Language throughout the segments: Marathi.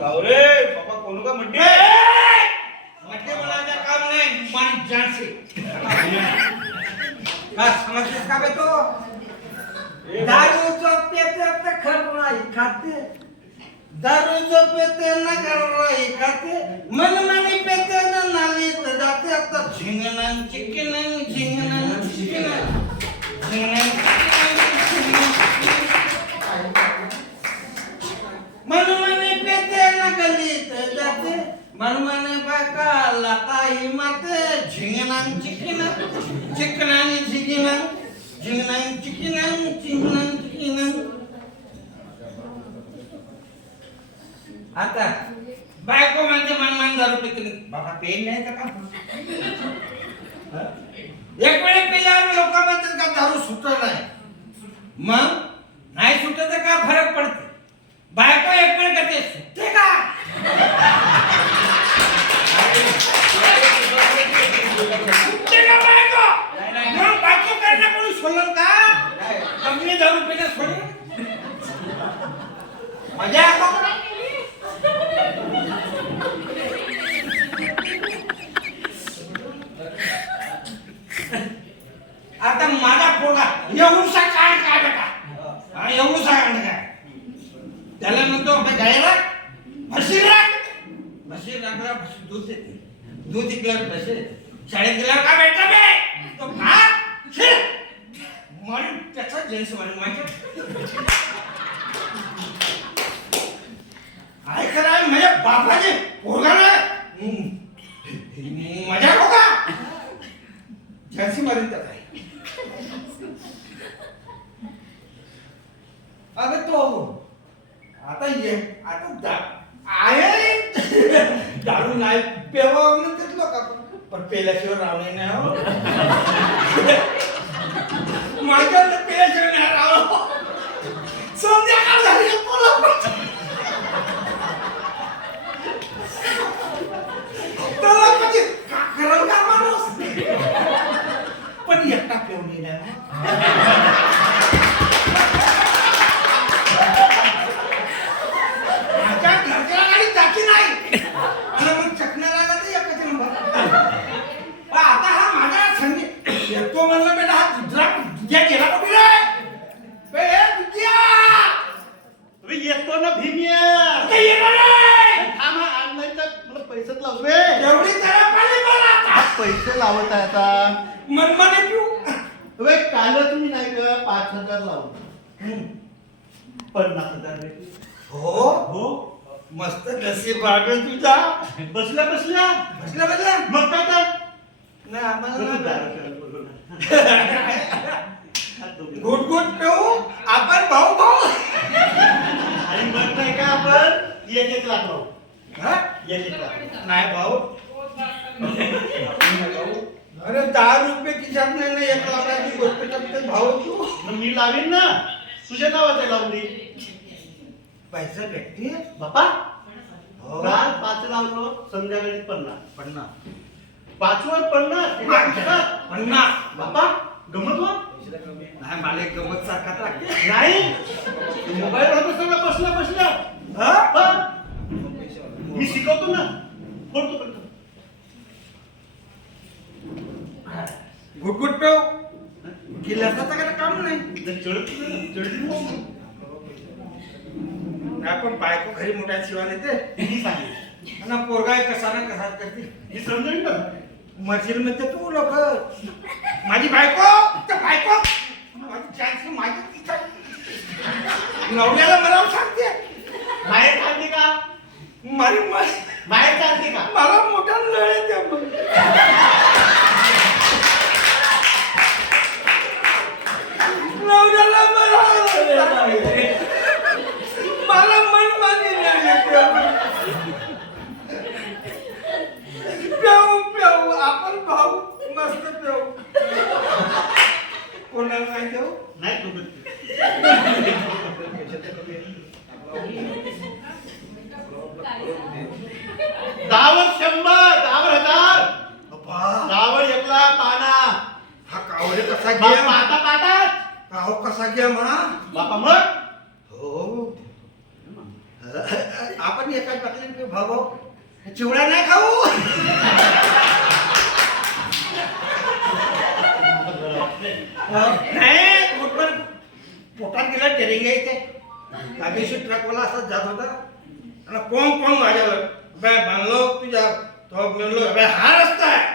गावरे बाबा कोण का म्हणते म्हटले मला आता काम नाही माणिक जानसे. का समजतेस का बे तो? दारू जो पेते ते खर नाही खाते. दारू जो पेते ना खर नाही खाते. मन मनी पेते ना नालीत जाते. आता झिंगणं चिकनं झिंगणं चिकनं झिंगणं चिकनं झिंगणं झिंगणं चिकनं चिंगणं चिकनं आता बायको म्हणते मनमान दारू पिकली बाबा पेन नाही तर का एक वेळी पिल्यावर लोक म्हणतात का दारू सुटत नाही. मग नाही सुटत का फरक पडते बायको एक वेळ करते सुटते का सुटते का बायको मग बायको करणं कोणी सोडलं का कंपनी दारू पिणं सोडलं मजा आहे का? आता माझा पोरगा एवढसा काय काय बेटा. हा, एवढसा काय काय. त्याला म्हणतो गायला म्हशीर राख म्हशीर राखला म्हशी दूध देते. दूध इकल्यावर पैसे शाळेत गेल्यावर काय भेटतं बे? तो भात खीर त्याचा जेन्स म्हणून माझ्या काय कराय माझ्या बापाचे पोरगा मजा हो का झांसी मारून त्याचा आहे अगं तो आता ये आता दा आहे दारू नाही पेवा म्हणून घेतलो का पण पेल्याशिवाय रावणे नाही हो माझ्याकडे पेल्याशिवाय नाही राव संध्याकाळ झाली की बोला पण. त्याला म्हणजे का करल का माणूस पण एकटा पेवणी ना माझ्या घरच्याला गाडी चाकी नाही आणि मग चकण्याला आला तर एकच नंबर पण आता हा माझा संधी येतो म्हणलं बेटा हा दुसरा तुझ्या गेला कुठे रे ए, दुधिया! अरे येतो ना भीमिया? थांबा नाही तर मला पैसेच लावले एवढी तरा पाहिजे मला आता. पैसे लावत आहे आता. मनमाने पिऊ अबे काल तुम्ही नाही का पाच हजार लावून. पन्नास हजार भेटले. हो? हो. मस्त नसीब बाबे तुझा. बसल्या बसल्या. बसला बसला मग काय तर? नाही आम्हाला नाही. दारू प्यायला बोलवलं. हात धुवले. गुट गुट पिऊ आपण भाऊ भाऊ आणि मग नाही का आपण एक एक लाख लावू हा? एक एक लाख नाही भाऊ. अरे दहा रुपये खिशात नाही ना एक लाखाची गोष्ट करते भाऊ तू. मग मी लावीन ना. तुझ्या नावाचे लावली पैसा भेटते बापा हो. काल पाच लावलो संध्याकाळी पन्नास. पन्नास. पाचवर पन्नास हे पन्नास. बापा गमत वा नाही मला एक गमत सारखा लागते. नाही. मोबाईल वर सगळं बसल्या बसल्या हा? हा? मी शिकवतो ना. बोलतो करतो गुट गुट पिऊ गिलासाचं काय काम नाही. जर चढत चढली नाही. पण बायको घरी मोठ्या शिवाय येते मी सांगेल आणि पोरगा कसा ना कसा करते मी समजेल ना मशीन मध्ये तू लोक माझी बायको! कसा बाप- घ्या बापा पाहतात अहो कसा घ्या म्हणा बापा मग? हो. आपण एका टाकली भाऊ चिवड्या नाही खाऊ? नाही पोटभर पोटात गेलं टेरिंग इथे. त्या ट्रकवाला असंच जात होता. आणि कोंग कोंग माझ्यावर बांधलो तुझ्या तो म्हणलो बाय हा रस्ता आहे.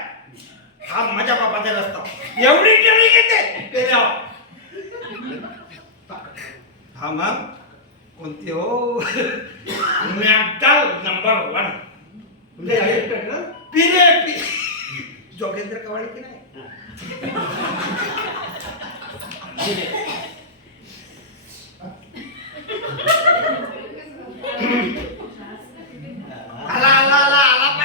हा माझ्या बापाचा रस्ता. एवढी येते त्याच्यावर हा मग कोणती हो? मॅगडाल नंबर वन. पिरे पि जोगेंद्र कवाळे की नाही? आला आला आला आला.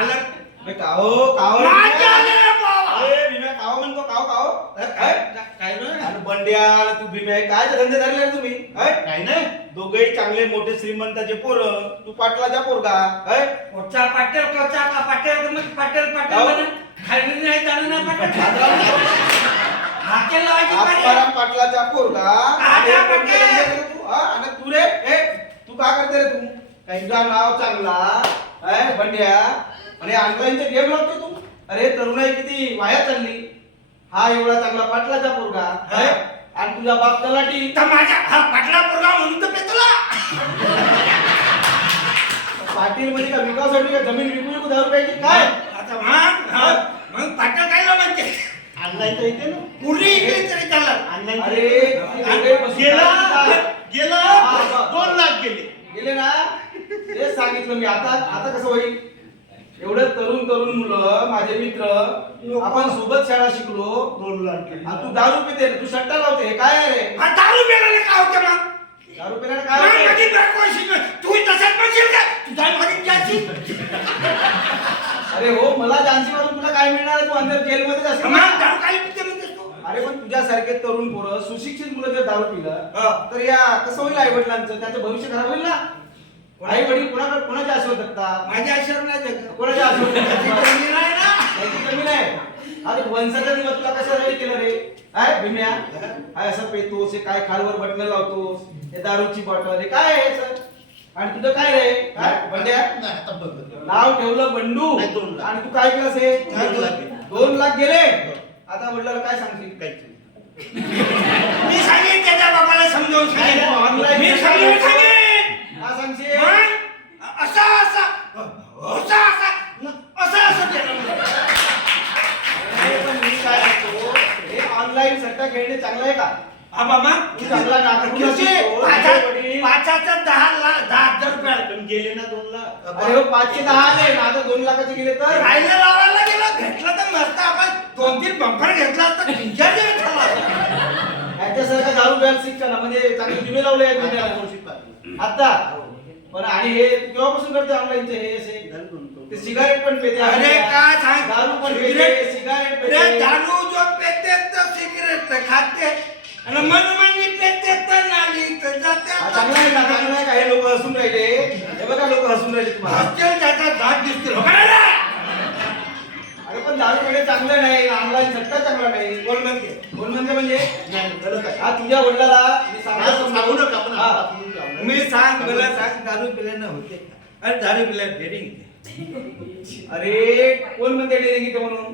आला काहो काहो माझ्या रे बाबा. ए, भीम्या काहो म्हणतो काहो काहो काय? नाही. अरे बंड्या तू भीम्या काय धंदे धरले तुम्ही? काय नाही. दोघेही चांगले मोठे श्रीमंताचे पोरं तू पाटलाचा पोरगा. काय कोचा पाटेल कोचा का पाटेल? मग पाटेल पाटेल. खाली नाही जाणं नाही पाटेल. हाकेल लावायची. आत्माराम पाटलाचा पोरगा. आणि पाटील. तू? रे? ए तू काय करते रे तू? काय तुझा नाव चांगला. काय बंड्या. आणि ऑनलाईनचे गेम लावते तू? अरे तरुणाई किती वाया चालली. हा एवढा चांगला पाटलाचा पोरगा? आणि तुझा बाप तलाठी. तर माझ्या हा पाटला पोरगा म्हणून तर पेतला पाटील म्हणजे का विकासासाठी का जमीन विकू विकू दहा रुपयाची? काय? आता मग हा, मग पाटल काय म्हणते? ऑनलाईन तर येते ना. पुरी इकडे तरी ऑनलाईन अरे बसून गेला. हा. दोन लाख गेले. गेले ना. तेच सांगितलं मी. आता आता कसं होईल? एवढं तरुण तरुण मुलं माझे मित्र आपण सोबत शाळा शिकलो. दोन आणि तू दारू पिते तू सट्टा लावते हे काय आहे रे? हा दारू पेराने काय होतं मग? दारू पिण्याने काय मग होते? तू तसंच म्हणशील का? तुझ्या मध्ये जाशील अरे हो मला झांसी मारून तुला काय मिळणार? आहे? तू अंदर जेलमध्ये असेल मग दारू काय पिते म्हणतेस तू? अरे पण तुझ्यासारखे तरुण पोरं सुशिक्षित मुलं जर दारू पिलं हा. तर या कसं होईल आई वडिलांचं त्याचं भविष्य खराब होईल ना? आई वडील कोणाकडे कोणाच्या आशीर्वाद जगतात? माझ्या आश्रम नाही जगत. कोणाच्या आशीर्वाद? त्याची जगतात? जमीन आहे ना? त्याची जमीन आहे अरे वंशाचा दिवस तुला कशाला हे केलं रे? काय भीम्या. काय असं पेतोस हे काय खालवर बटन लावतोस? हे दारूची बॉटल हे काय आहे सर आणि तुझं काय रे? काय बंड्या. नाही, आता बघ. नाव ठेवलं बंडू. नाही, दोन लाख. आणि तू काय केलंस हे? दोन लाख गेले. दोन लाख गेले? आता वडिलांना काय सांगशील? काहीच नाही. मी सांगेन त्याच्या बाबाला समजावून नाही, सांगेन मी समजावून सांगेन काय सांगशील मग असा असा असा असा असं असं केलं अरे, पण मी काय म्हणतो हे ऑनलाईन सट्टा खेळणे चांगलं आहे का? हा बाबा तू चांगला नागपूर किती? शिकतो, पाचा- तुझे वडील- पाचाचं दहा लाख दहा हजार रुपये पण गेले ना दोन लाख. अरे हो पाचशे दहा आले. आता दोन लाखाचे गेले तर? राहिलं लावायला गेलं घेतलं तर मस्त. आपण दोन तीन बंपर घेतला असता तीनचार दिवस झाला असता. याच्यासारखा दारू प्यायला शिकता ना. म्हणजे चांगले दिवे लावले आहेत आता पण आणि हे तू केव्हापासून करते ऑनलाईनचे हे असे? ते सिगारेट पण पेते. अरे काय सांग दारू पण सिगरेट- पेते सिगारेट अरे पेते. दारू जो पेते सिगरेट खाते. आणि मनमानी पेते तर नाली तर जाते. हा, चांगला आहे ना चांगला आहे का हे लोक हसून राहिले. हे बघा लोक हसून राहिले तुम्हाला. हॉस्टेल त्याचा दात दिसतील. का रे? अरे पण दारू पेढे चांगलं नाही ऑनलाईन सट्टा चांगला नाही. कोण म्हणते? कोण म्हणते म्हणजे? नाही. हा तुझ्या वडिलाला मी सांगतो. सांगू नका आपण हा. मी सांग मला सांग दारू पिल्यानं होते अरे दारू पिल्या डेरिंग अरे कोण म्हणते डेरिंग इथे म्हणून?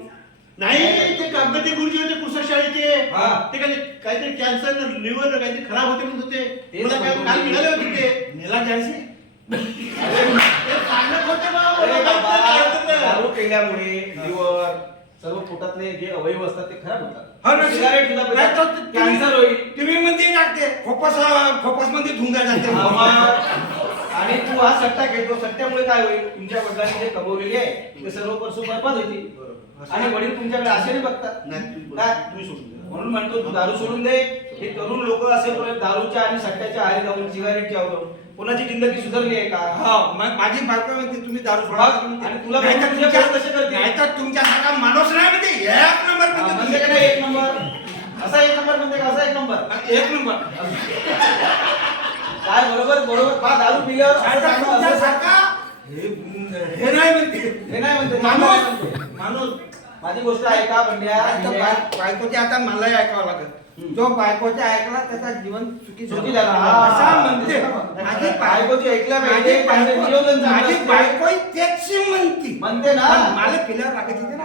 नाही ते कागदे गुरुजी होते कुसर शाळेचे हा. ते काहीतरी कॅन्सर लिव्हर काहीतरी खराब होते म्हणत होते तेच मला काय म्हणतो काल. मिळाले होते ते नेला जायचे अरे ते सांगत होते बा, अरे मला बाबा, माहीत नाही काय होतं दारू ते. पेल्यामुळे लिव्हर सर्व पोटातले जे अवयव असतात ते खराब हो होतात ना, सिगारेट सुद्धा नाही तर पितात, तुम्ही- कॅन्सर होईल म्हणते जाते खोपस खोपसमध्ये धुंगा जाते हा, मग. आणि तू हा सट्टा खेळतो सट्ट्यामुळे काय होईल तुमच्या वडिलांनी जे कमवलेली आहे ते सर्व परसू बरबाद बरोबर. आणि वडील तुमच्याकडे आशेने बघतात काय? तुम्ही सोडून द्या. म्हणून म्हणतो तू दारू सोडून दे हे तरुण लोक असेपर्यंत दारूच्या आणि सट्ट्याच्या आहारी जाऊन सिगारेटच्या आवडून कोणाची जिंदगी सुधारली आहे का हा माझी बायको म्हणते तुम्ही दारू सोडा? आणि तुला तुमच्या कसे करतील? नाही तर तुमच्यासारखा माणूस नाही म्हणते एक नंबर नाही एक नंबर असा एक नंबर म्हणते का असा एक नंबर. एक नंबर बरोबर बरोबर. पा दारू पिल्यावर असं सांगणं, असं हे नाही म्हणते. हे नाही म्हणते. माणूस. माणूस. माझी गोष्ट ऐका पंड्या आता बाय- बायकोची आता मलाही ऐकावं लागत जो बायकोच्या ऐकला त्याचा जीवन सुखी सुखी झालं. झाला. हा. असा म्हणते माझी बायकोची ऐकल्या पाहिजे, माझी त्याचं बायको- म्हणती म्हणते ना मला पिल्यावर ना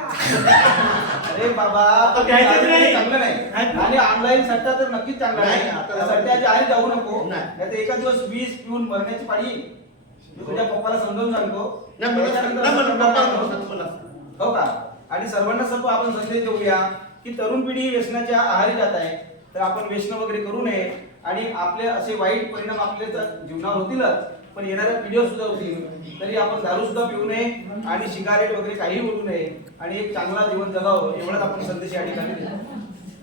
अरे बाबा. चांगलं नाही. आणि ऑनलाईन सट्टा तर नक्कीच चांगला नाही, सट्ट्याची आहे जाऊ नको नाही. एका दिवस वीस पिऊन मरण्याची पाळी. मी तुझ्या पप्पाला समजावून सांगतो. हो का आणि सर्वांना सर्व आपण संदेश देऊया की तरुण पिढी व्यसनाच्या आहारी जात आहे. तर आपण व्यसन वगैरे करू नये. आणि आपले असे वाईट परिणाम आपल्या तर जीवनावर होतीलच. पण येणाऱ्या पिढीवर सुद्धा होतील. तरी आपण दारू सुद्धा पिऊ नये. आणि सिगारेट वगैरे काही बोलू नये. आणि एक चांगला जीवन जगावं एवढाच आपण संदेश या ठिकाणी देतो.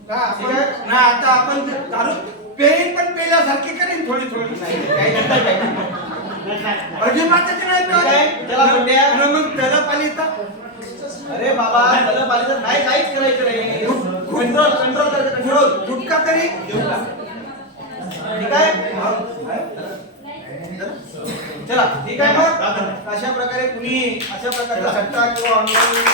का आपण ना आता आपण दारू पेन पण पेल्यासारखी करेन थोडी थोडी नाही, काही नंतर काही. नाही. आणि मग त्याला पाली तर अरे बाबा पाहिजे तर नाही काहीच करायचं नाही. कंट्रोल कंट्रोल करायचं कंट्रोल गुटखा तरी? ठीक आहे? चला ठीक आहे मग? अशा प्रकारे कुणी अशा प्रकारचा सट्टा किंवा ऑनलाईन